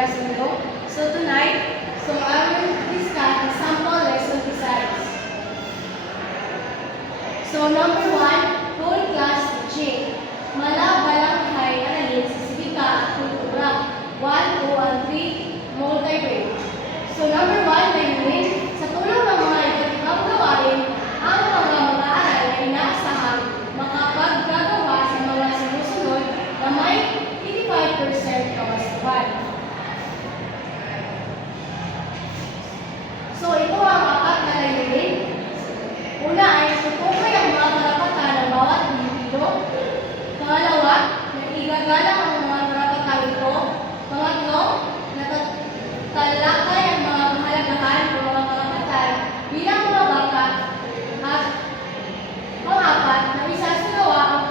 Vegas Mundo. So tonight, I will discuss the sample lesson designs. So number 1, whole class teaching. Mala balang hay aralin sa sibika at kultura. 1, 2, and 3, multi-grade. So number 1, layunin. Sa tulong ng mga iba't ibang gawain, ang mga mag-aaral ay naasahang makapaggagawa sa mga sumusunod na may 85% kabastuhan. So ito ang apat na layunin. Una ay tutukoy ang mga karapatan ng bawat Pilipino. Pangalawa, naigagalang ang mga karapatan ito. Pangatlo, natatalakay ang mga kahalagahan ng mga karapatan bilang mga bata. At pang-apat, na isasagawa ang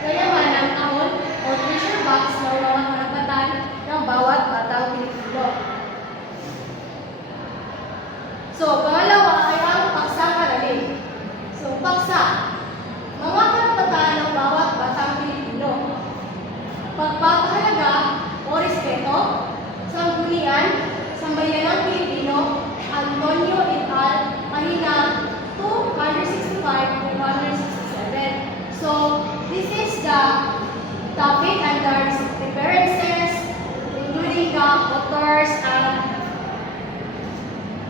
kayamanang kahon o treasure box ng mga karapatan ng bawat batang Pilipino. So, pangalawa ay ang paksang aralin. So, paksa. Mga karapatan ng bawat batang Pilipino. Pagpapahalaga o respeto, sanggunian, sambayanang Pilipino, Antonio et al., pahina 265 to 167. So, this is the topic and the references, including the authors and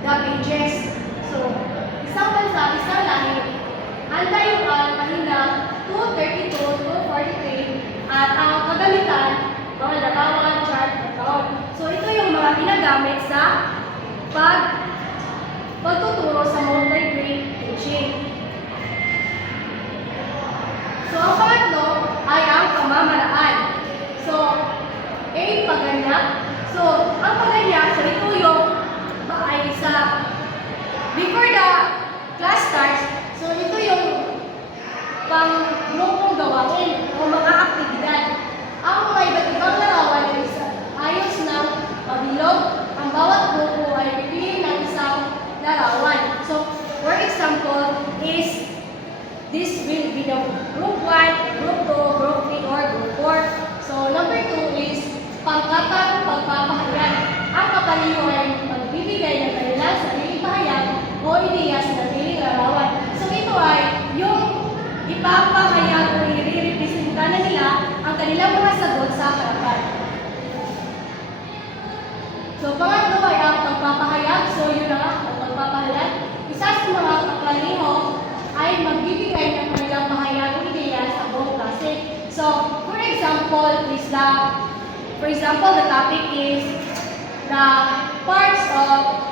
the pages. So, isang bansa, isang lahi, Antayuan, pahina 232 to 43, at ang kagamitan, mga larawan, chart, at taon. So, ito yung mga ginagamit sa pagtuturo sa multi-grade teaching. So, ang pangatlo ay ang pamamaraan. So, A, paganyak. So, ang paganyak, so ito yung ay sa before the class starts, so ito yung pang-grupong gawain o mga aktibidad. Ang mga iba't ibang larawan ay ayos ng pabilog. Ang bawat grupo ay pipili ng isang larawan. So, for example, is this will be the group 1, group 2, group 3, or group 4. So, number 2 is pangkatang pagpapahayag. Ang kapaliho ay magbibigay ng kanilang sariling pahayag o ideya sa sariling larawan. So, ito ay yung ipapahayag o i-representa na nila ang kanilang mga sagot sa harapan. So, pangatlo ay ang pagpapahayag. So, yun na ang pagpapahayag. Isa sa mga kapaliho ay magbibigay ng kanilang pahayag o ideya sa buong klase. So, for example, the topic is the parts of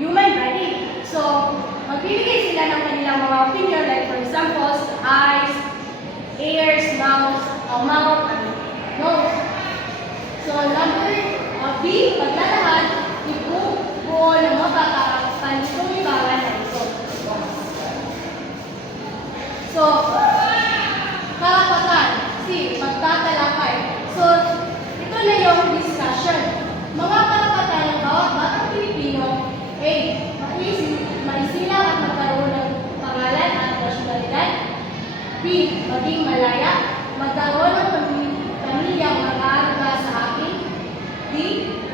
human body. So, magbibigay sila ng kanilang mga opinion, like for example, eyes, ears, mouth, and nose. So, number B, paglalahad, ibubuo ng mga bata ang panitong libangan na ito. So, karapatan, C, pagtatalakay. So, ito na yung discussion. Mga karapatan ng bawat batang Pilipino, A, maisilang at magkaroon ng pangalan at nasyonalidad. B, maging malaya, magkaroon ng pamilyang mag-aaruga sa akin. D,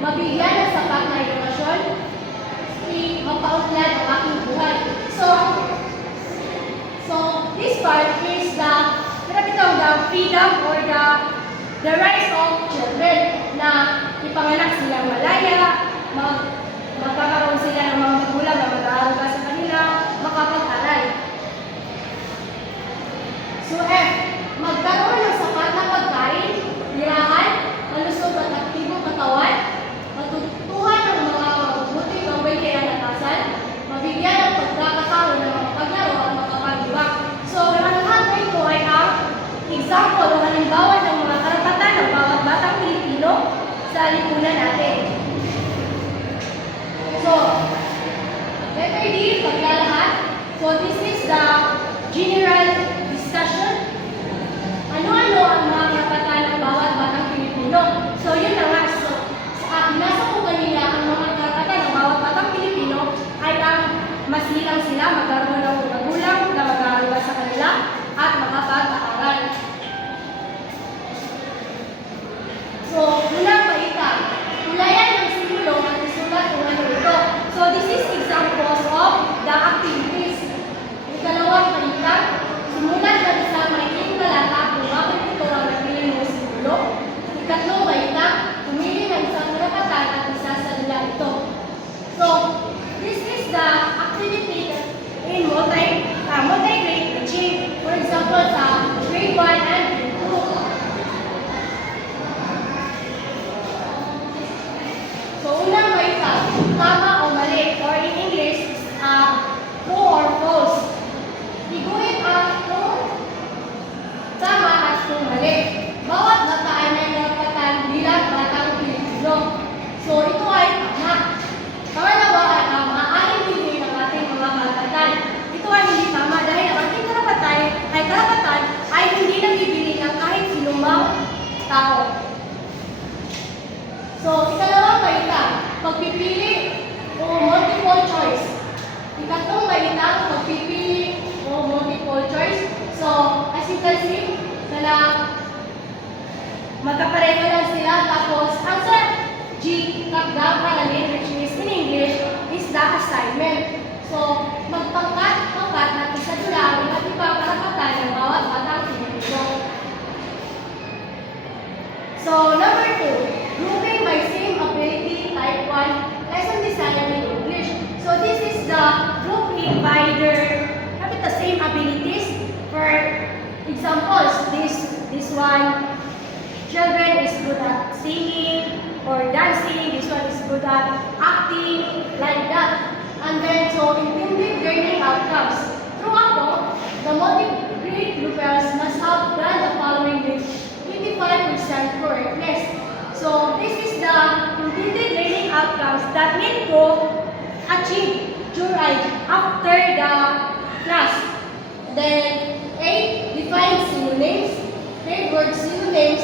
mabigyan ng sapat na edukasyon. C, mapaunlad ang aking buhay. So this part is the freedom or the rights of children na ipanganak silang malaya, magkakaroon sila ng mga magulang na mag-aaruga sa kanila, makapag-aral. So F, magkaroon ng sapat na pagkain, tirahan, malusog at aktibong katawan, matutuhan ng mga mabuting gawin kaya natasan, mabigyan ng pagkakataon ng mga paglaro at makapag-ibak. So, ang lahat na ito ay ang example o halimbawa ng mga karapatan ng bawat batang Pilipino sa lipunan natin. So, letter D, paglalahad. So, this is the general discussion. Ano-ano ang mga karapatan ng bawat batang Pilipino? So, yun na nga. So, nasa po kanila ang mga karapatan ng bawat batang Pilipino ay ang masilang sila, magkaroon ng magulang na mag-aaruga sa kanila at makapag-aaral. So, unang baita. Tulayan So, ikalawang balita, pagpipili o multiple choice. Ikatlong balita, pagpipili o multiple choice. So, as you can see, magkapareho lang sila. Tapos, ang sa G, kapag-paralin, which is in English, is the assignment. So, magpangkat-pangkat at isa dulawin at ipaparapatan ng bawat batang tinuturo. So, number 2, grouping by same ability, type 1, lesson design in English. So, this is the grouping by their having the same abilities. For examples, this one, children is good at singing or dancing. This one is good at acting, like that. And then, so intended learning outcomes. Throughout, the multi-grade pupils must have done the following with 25% correctness. So, this is the intended learning outcomes that need to achieve during after the class. Then, A, define synonyms. Third word synonyms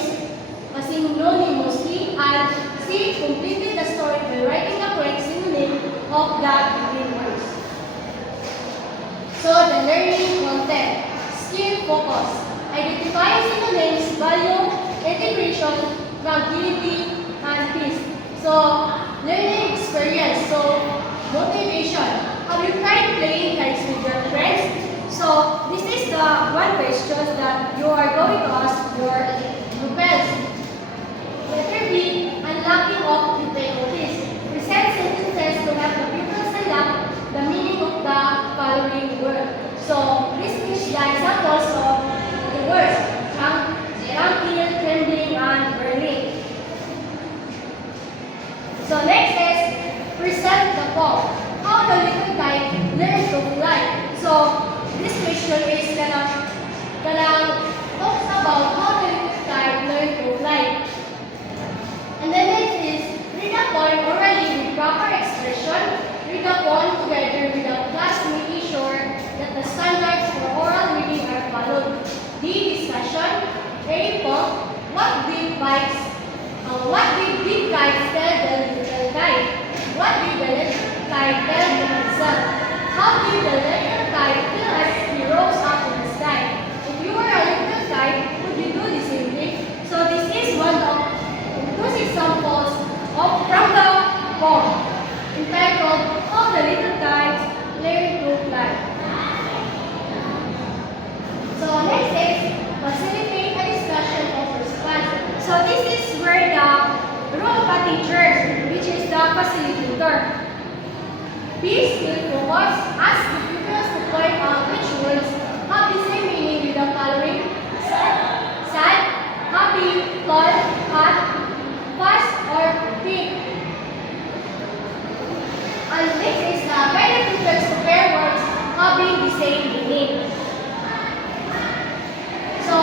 synonymously, and C, completed the story by writing the correct synonym of the given words. So, the learning content, skill focus, identify synonyms, value, integration, tranquility, and peace. So, learning experience, so motivation. Have you tried playing kites with your friends? So, this is the one question that you are going to ask your pupils. Letter B, unlocking of difficulties. Present sentences to help the pupils unlock the meaning of the following word. So, this is the examples of the words tranquil, trembling, and burning. So, next is present the poem. How the little kite learned to fly. So, this question is talks about how the little kite learned to fly. And then next is read the poem orally with proper expression. Read the poem together with the class, making sure that the standards for oral reading are followed. D, discussion. A, poem. What did big kites tell the little kite? What did the little kite tell himself? How did the little kite feel as he rose up in the sky? If you were a little kite, would you do the same thing? So this is one of those examples from the poem entitled How the Little Kite Learned to Fly. So next is facilitate a discussion of response. So this is where the role of a teacher, which is the facilitator. Be still focus, ask the pupils to point out which words have the same meaning with the following: sad, happy, tall, hot, fast, or big. And next is the guide the pupils to pair words having the same meaning. So,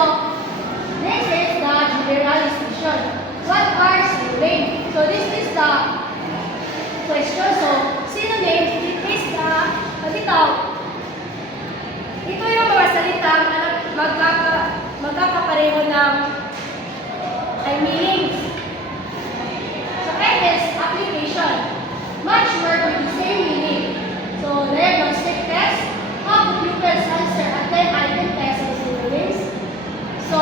next is the generalization. What are synonyms? So, this is the question. So, synonyms, it is the ito yung mga salitang magkakapareho ng meanings. So, F is application. Match word with the same meaning. So, diagnostic test. Have the pupils answer and then item test of synonyms. So,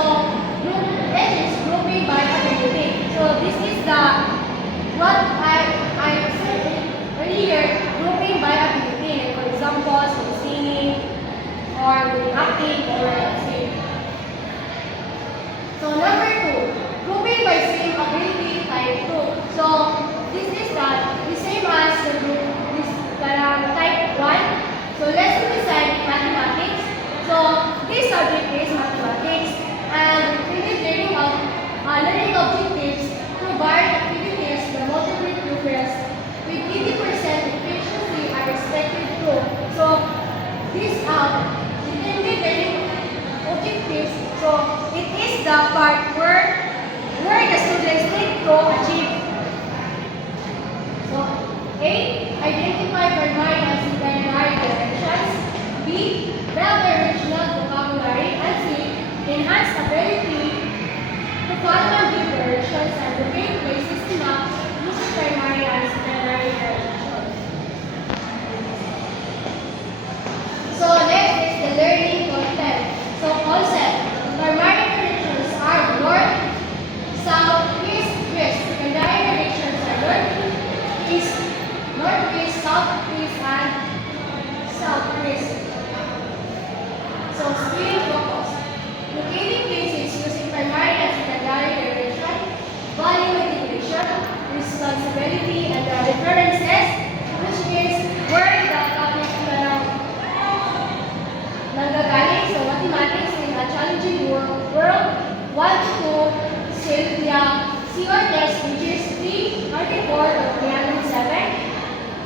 H is grouping by ability. So, this is the what I said earlier, grouping by ability. For example, so singing or acting or singing. So, number 2, grouping by same ability, type 2. So, this is the same as the group, type 1. So, lesson design mathematics. So, this subject is mathematics and learning objectives provide activities the multiple pupils with 80% efficiency are expected to. So, these intended learning objectives. So, it is the part where the students need to achieve. So, A, identify primary and secondary directions. B, build the original vocabulary. And C, enhance ability to follow the directions and locate places to map self-quiz and self-quiz. So, skill focus. Locating places using primary and secondary direction, value integration, responsibility, and the references, which is where the topic nanggagaling sa mathematics in a challenging world 1 to Sylvia CR test, which is 334 to 307,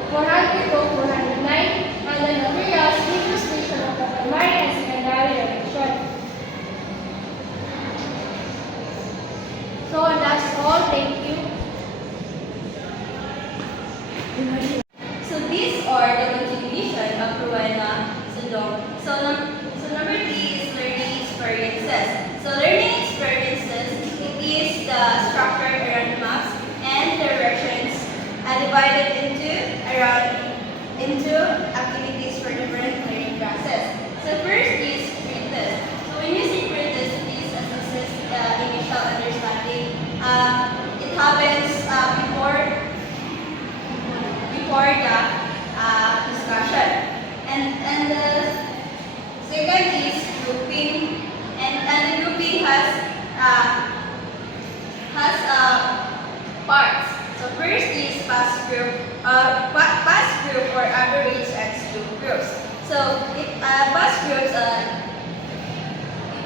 400 to 409, and the materials illustration of the primary and secondary direction. So that's all. Thank you. So these are the continuation of Rowena Sundong. So number 3 is learning experiences. So learning experiences, it is the structure around maps and directions divided into activities for different learning process. So first is pre-test. So when you say pre-test, it is assesses initial understanding. It happens before the discussion. And the second is grouping, and the grouping has parts. So first is past group or average and slope groups. So past groups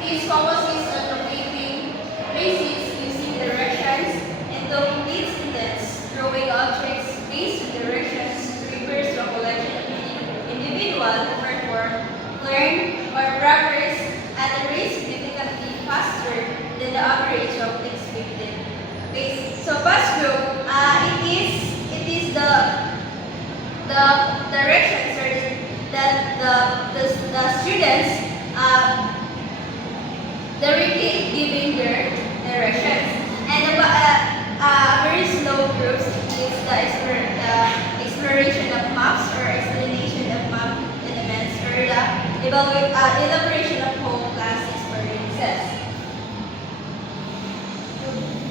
it is focuses on locating places using directions and the complete sentence, drawing objects based on directions refers to a collection of individuals who perform, learn, or progress at a rate significantly faster than the average of expected pace. So past group, it is the directions or the students directly giving their directions, and very slow groups is the exploration of maps or explanation of map elements or the elaboration of whole class experiences.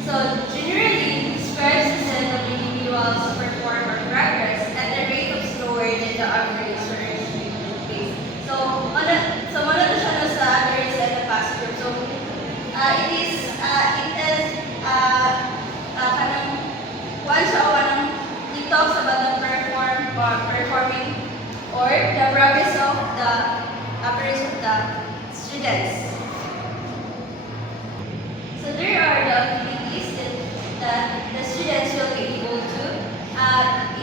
So generally describes the set of individuals who perform or progress at a rate of slower than the average or expected pace. So one of the channels sa average and the past group. So it is kanang it talks about the performing or the progress of the average of the students. So there are the activities that the students will be able to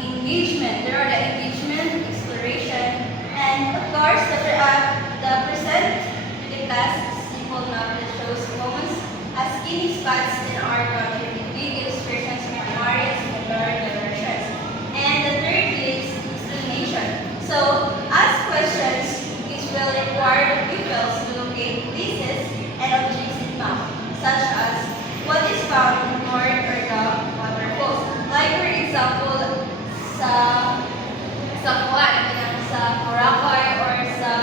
engagement. There are the engagement, exploration, and of course the present to the class simple map that shows moments as skinny spots in our country with big illustrations from primary and secondary directions. And the third is explanation. So ask questions which will require the pupils to locate places and objects in map, such as what is found north or the waterfalls. Like for example, sa Boracay or sa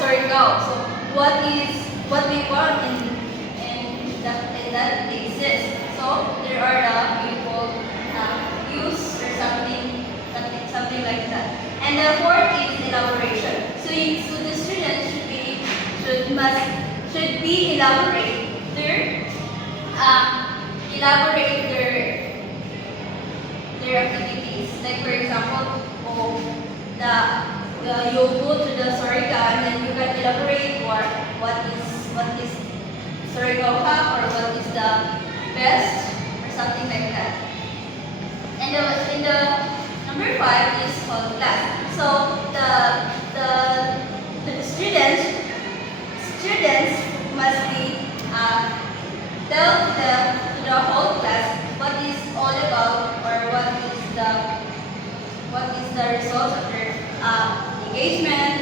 Surigao. So what we found in that places. So there are the beautiful views or something like that. And the fourth is elaboration. So the students should be elaborate their activities. Like for example, you go to the Surigao and then you can elaborate what is Surigao Hub or what is the best or something like that. And the number 5 is called class. So the students must be tell to the whole class what is all about or what is the result of their engagement,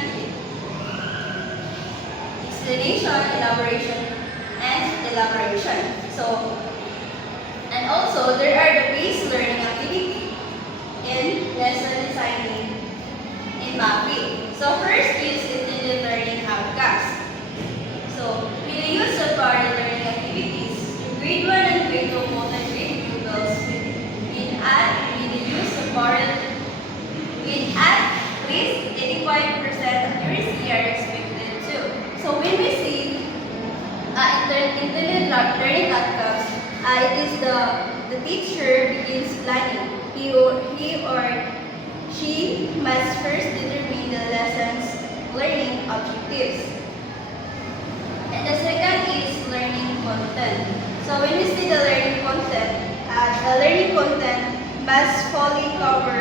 explanation, elaboration, and elaboration. So, and also there are the base learning activity in lesson designing in mapping. So first is intended learning outcomes. So with the use of parallel learning activities, grade 1 and grade 2 multi-grade pupils with the use of parallel accuracy are expected too. So when we see intended learning outcomes, it is the teacher begins planning. He or she must first determine the lesson's learning objectives. And the second is learning content. So when we see the learning content must fully cover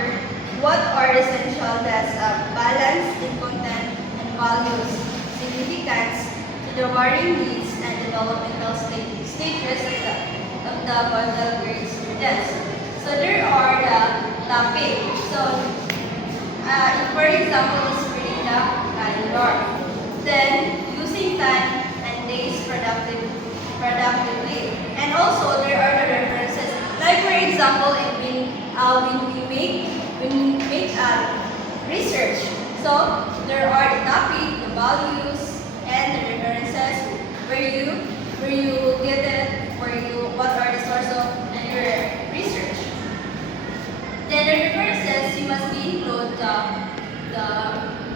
what are essential as balance in content and values, significance to the varying needs and developmental stages of the bundle grade students. So there are the topic. So for example, is reading the calendar. Then using time and days productively. And also there are the references. Like for example, when we make research. So there are the topic, the values, and the references where you get it, what are the source of your research. Then the references you must include the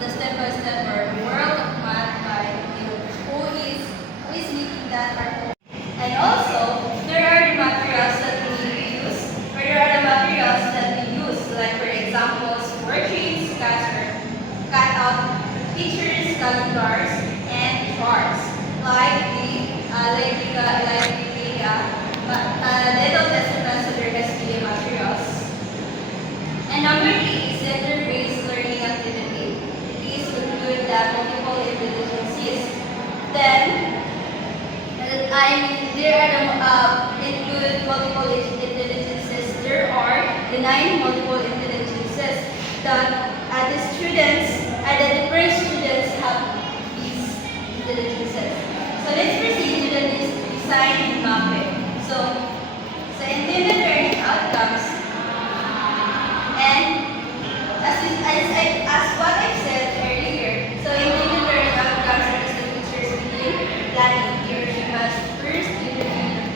step-by-step or world of math by who is making that article. And also there are the materials that we need to use. There are the materials that we use, like for example, worksheets, cutout, pictures, calendars, and charts, like little lesson considered as media materials. And number 3 is center-based learning activity. These include the multiple intelligences. Then, there are the include multiple intelligences. There are the 9 multiple intelligences that the different students have these intelligences. So let's proceed to the design and mapping. So intended learning outcomes, and as what I said earlier, so intended learning outcomes is the teachers begin planning. He or she must first determine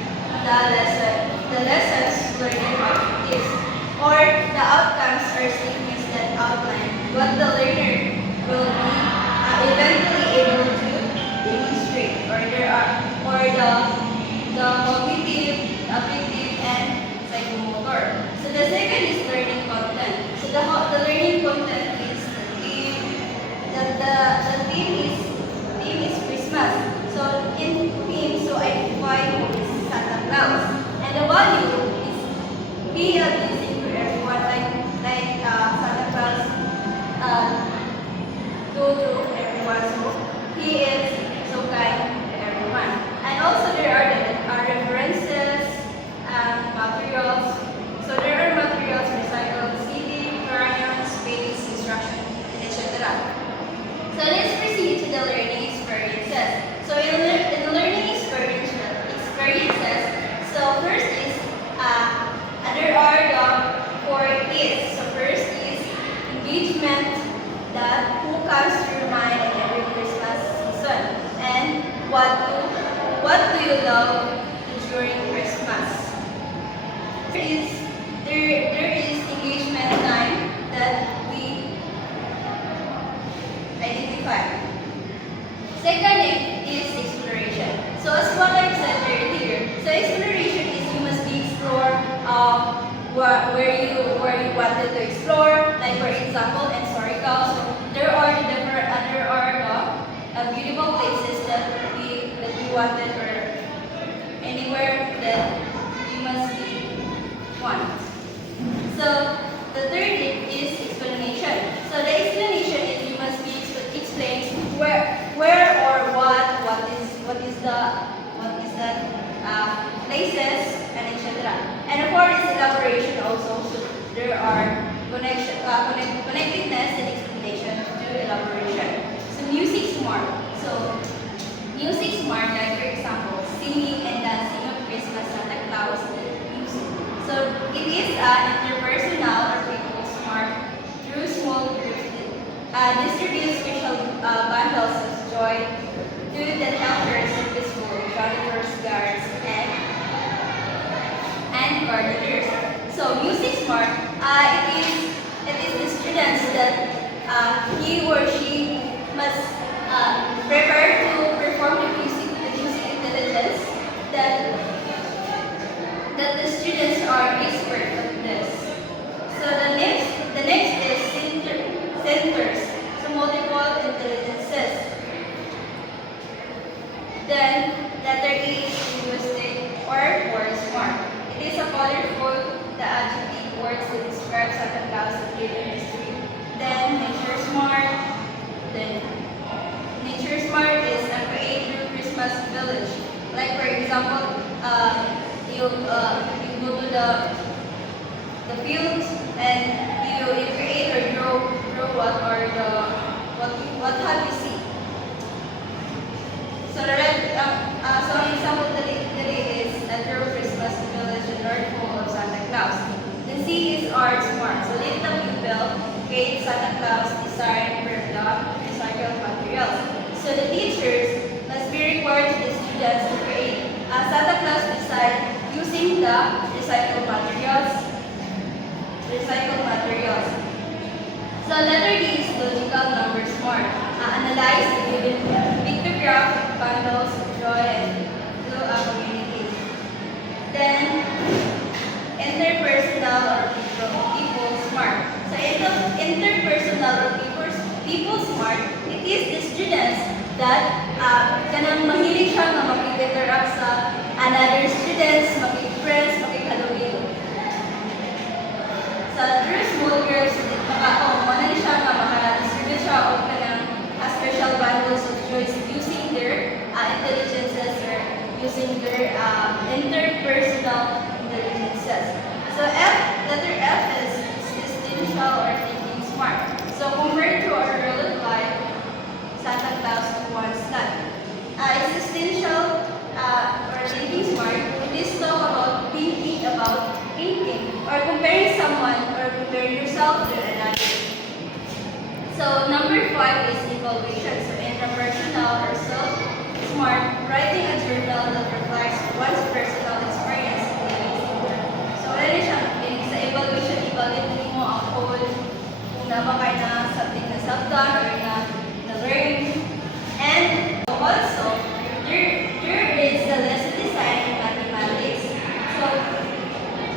the lessons learning objectives, or the outcomes or statements that outline what the learner will be eventually able to demonstrate, or the cognitive, affective, and psychomotor. So the second is learning content. So the learning content is the theme is Christmas. So in theme, so identify who is Santa Claus, and the value is he pleasing to everyone, like Santa Claus go to everyone. So he is so kind to everyone. And also there are the references and materials. So there are materials recycled, CD, crayons, space, instruction, etc. So let's proceed to the learning experiences. So in the learning experiences, so first is there are the 4 E's. So first is engagement, that who comes to your mind at every Christmas season, and what do you love during Christmas? There is engagement time that we identify. Second is exploration. So as what I said earlier, so exploration is you must be explore where you wanted to explore. Like for example, historical. So there are the beautiful places that we wanted, or anywhere that you must be want. So the third is explanation. So the explanation is you must be explain where or what is that places, and etc. And of course elaboration also. So there are connectedness and explanation to elaboration. So music smart. So music smart, like for example, singing and dancing of Christmas Santa Claus music. So it is interpersonal or people smart through small groups. Distribute special bundles of joy to the helpers of the school, janitors, guards, and gardeners. So music smart, it is the students that he or she must prepare to perform the music intelligence that the students are expert at this. So the next is centers, so multiple intelligences. Then letter E is linguistic or word smart. It is a colorful, the adjective words that describe Santa Claus and given history. Then nature smart. Then nature smart is a creative Christmas village. Like for example, you go to the fields and you create or draw what have you seen. So so an example today is a draw Christmas village in North Pole of Santa Claus. The C is art smart. So little pupil create Santa Claus design from the recycled materials. So the teachers must be required to the students to create a Santa Claus design using the recycled materials. So letter D is logical number smart. Analyze the given pictograph, bundles, draw and do a communicate. Then interpersonal or people smart. So interpersonal or people smart, it is the students that kanang mahilig siya nga makikinteract sa another students, makik-friends, makik-halugin. Sa through small groups, mana siya nga maka-distribute siya o kanang special bundles of choice using their intelligences or using their interpersonal intelligences. So letter F is existential or thinking smart. So compared to our real life, Santa Claus wants not. Existential or thinking smart, it is talk about thinking or comparing someone or comparing yourself to another. So number 5 is evaluation. So intrapersonal or self-smart, writing a journal that reflects one's personal experience. So ano siya, sa evaluation, evaluate mo ang whole kung nabakay na something na self-done or na learn. And also, there is the lesson design in mathematics. So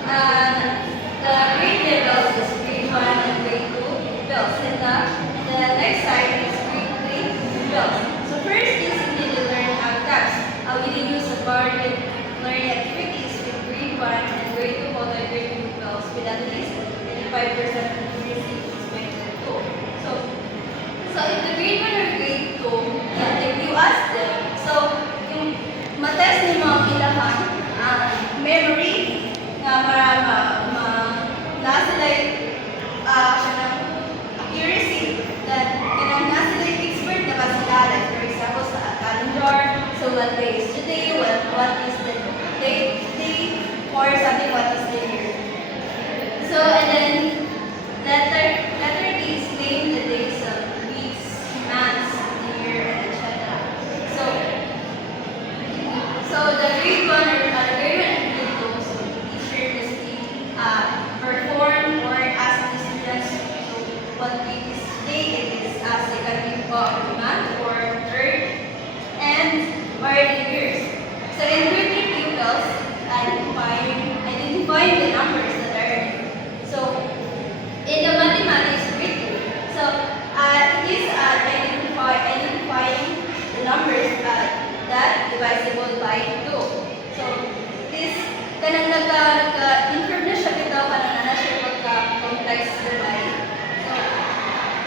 the grade levels is grade 1 and grade 2 bells. And the next side is grade 3 bells. So first is we need to learn tasks. We need to use the varied learning activities with grade 1 and grade 2 multi grade 2 bells with at least 85% accuracy expected to. So if the grade 1 or grade 2, if you ask them, so yung matest ni mga ilahan, memory, nga para nasa like accuracy that nasa like expert na ba sila, like for example sa calendar, so what day is today, what is the day or something, what is the year. So and then letter D is name the days of weeks, months, the year, and etc. So the grade 1 or grade 1 and grade 2, so teacher must perform or ask the students what week is today. It is second week of the month or third, and or the years. So in grade 3 pupils, identifying the numbers that are so in the mathematics grade 2. So it is identifying the numbers that divisible by 2. So this kanang nagka-inform na siya bitaw kanang na siya pagka-complex divide. So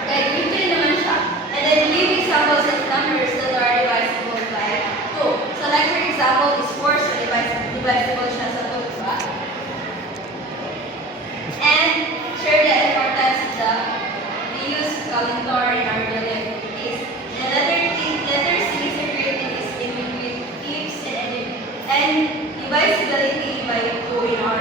kaya grade 3 naman siya. And then give examples of numbers that are divisible by 2. So like for example, is 4, so divisible siya sa 2, diba? And share the importance of the use calendar in our daily activities. The letter C is creating is ambiguity, tips, and divisibility by 2 in our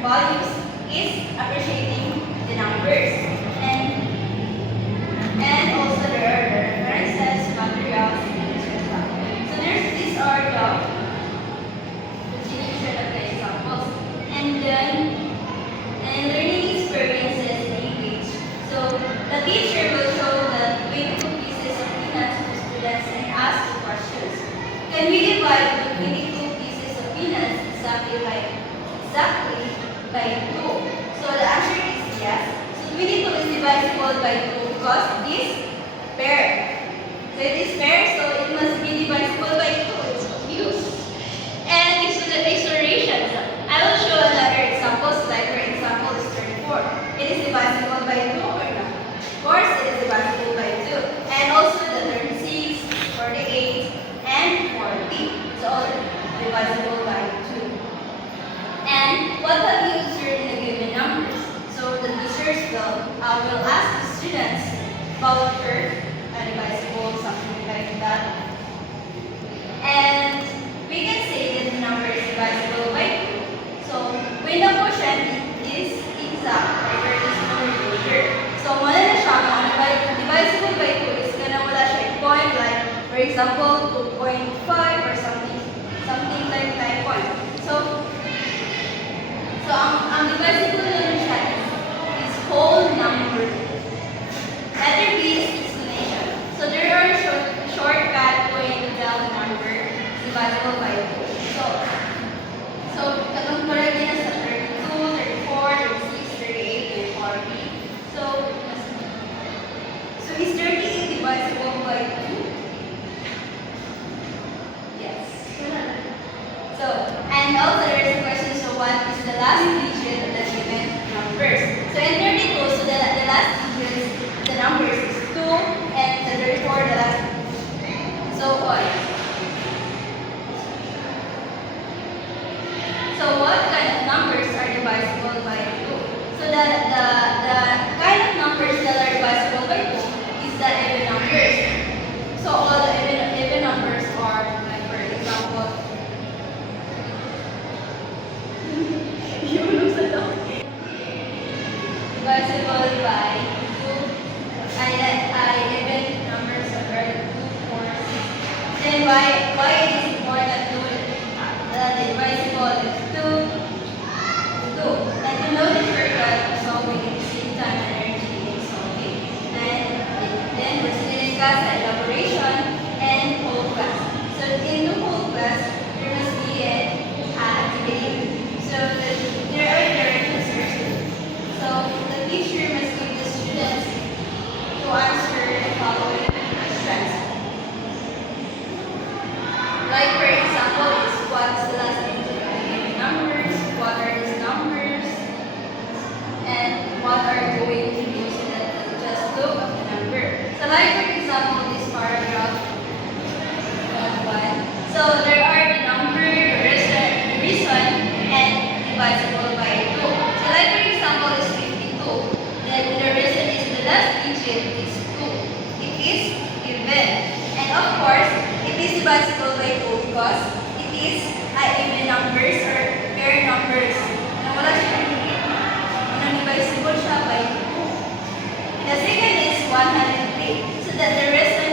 values is appreciating the numbers. And also there are the references, materials, etc. So these are the continuation of the examples. And then learning experiences in English. So the teacher will show the 22 pieces of peanuts to students and ask the questions. Can we divide the 22 pieces of peanuts exactly by 2? So the answer is yes. So 22 is divisible by 2 because it is paired. So it is paired, so it must be divisible by 2. It's obvious. And explorations. I will show another examples, like for example is 34. It is divisible by 2 or not? Of course, it is divisible by 2. And also the 36, 48, and 40. So all divisible by 2. And what have you observed in the given numbers? So the teachers will ask the students about curve, divisible, something like that. And we can say that the number is divisible by 2. So when the quotient is exact, like there is no remainder. So wala na siya, ang divisible by 2 is gonna wala siya yung point, like for example 2.5 or something like that point. So ang divisible na siya is whole number. Letter B is explanation. So there are shortcut way to tell the number is divisible by 2. So katong correct niya sa 32, 34, 36, 38, and 40. So is 38 divisible by 2? Yes. So and also there is a question, so what is the last digit of the given numbers? So in 32, so the last digit, the numbers is 2, and the 34, the last. So what? So what kind of numbers are divisible by 2? So the kind of numbers that are divisible by 2 is the even numbers. So all the even numbers are, like for example, divisible by 2. I even numbers are 2, 4, 6. Then why it is important to the divisible is 2. And to know the shortcut of solving at the same time energy in solving. And then proceeding class elaboration and whole class. So in the whole class there must be an activity. So there are directions first. So the teacher must give the students to answer the following questions. Like for example, is what's the last digit of the given numbers? What are these numbers? And what are going to use so that you just look at the number? So like for example, this paragraph 1. So there are the number, the reason, and divisible by 2. So like for example, is 52. Then the reason is the last digit is 2. It is even. And of course, it is divisible by 2 because it is even numbers or paired numbers. Na wala siya divisible siya by 2. And the second is 108. So that the reason